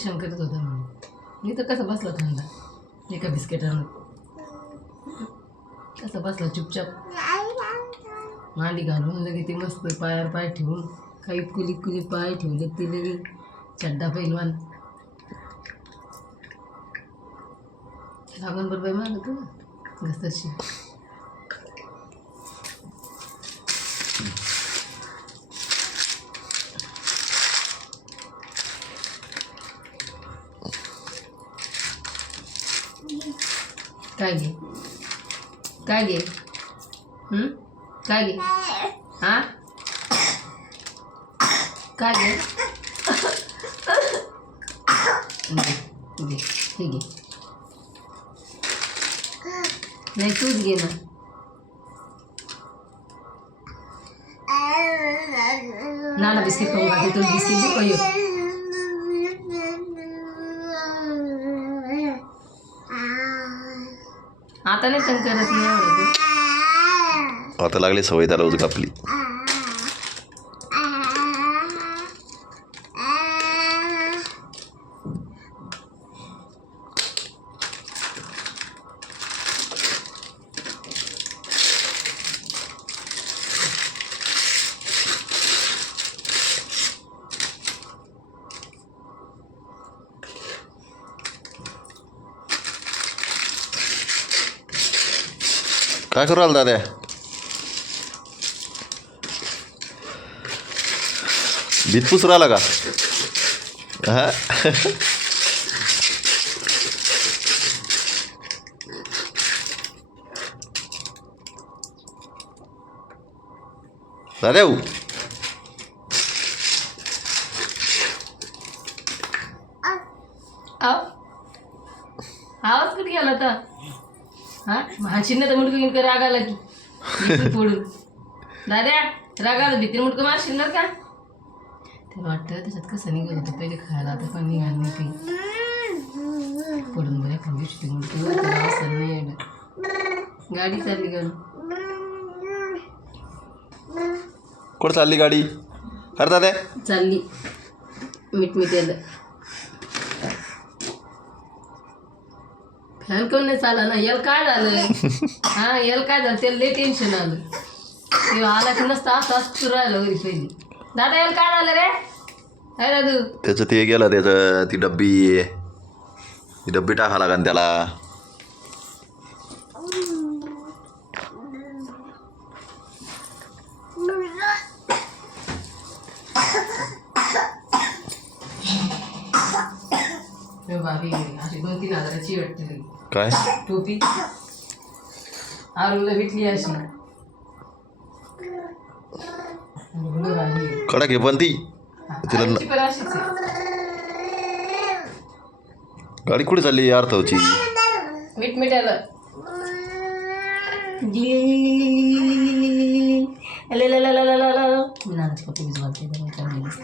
परेशान करत होता म्हणून. मी तर कसा बसला थंडा एका बिस्किटानं, कसा बसला चुपचाप मांडी घालून लगे ते मस्त पायावर पाय ठेवून काही कुली पाय ठेवले ते लगे चड्डा पैलवान लागून बरोबर मागत घसरशी. काय घे काय घे काय घे हां काय घे घे हे घे नाही तूच घे ना. नाना बिस्किट खाऊन घालते तुला बिस्किट दे पहिलं. आता नाही तंग करत नाही आवडत. आता लागली सवय त्याला उजग आपली. काय करू राहिला दादा? भीतपूस राहिला का? हा दादा आवाज कुठे गेला होता? हा चिन्ह तर मुडकं घेऊन राग आला की फोडून. दाद्या राग आला भीतीने मुडकं मारशील ना का? त्याला वाटतं त्याच्यात कसं निघत होतं पहिले खायला, आता पण निघाल नाही काही पडून बरं एखाद दिवशी मुडकं असं नाही येणं. गाडी चालली ग कुठं चालली गाडी? खरं दादा चालली मीठ यायला. फॅन कोण नाही चाला ना. याला काय झालं याला काय झालं त्याला लय टेन्शन आलं. ते आला की नसतं असं असं राहिलं घरी पहिली. दादा याला काय झालं रे? काय दादू? त्याचं ते गेलं, त्याचं ती डब्बी टाका लागन त्याला. बाबी अशी 2-3 हजाराची वाटते काय टोपी आरूला भेटली अशी. कडक आहे पण ती तिला गाडी कुठे चालली यार थावची? मिठाला नानाची कपडे भिजवालते चांगली दिसते.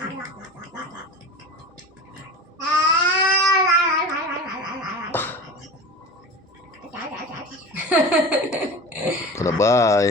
बाय.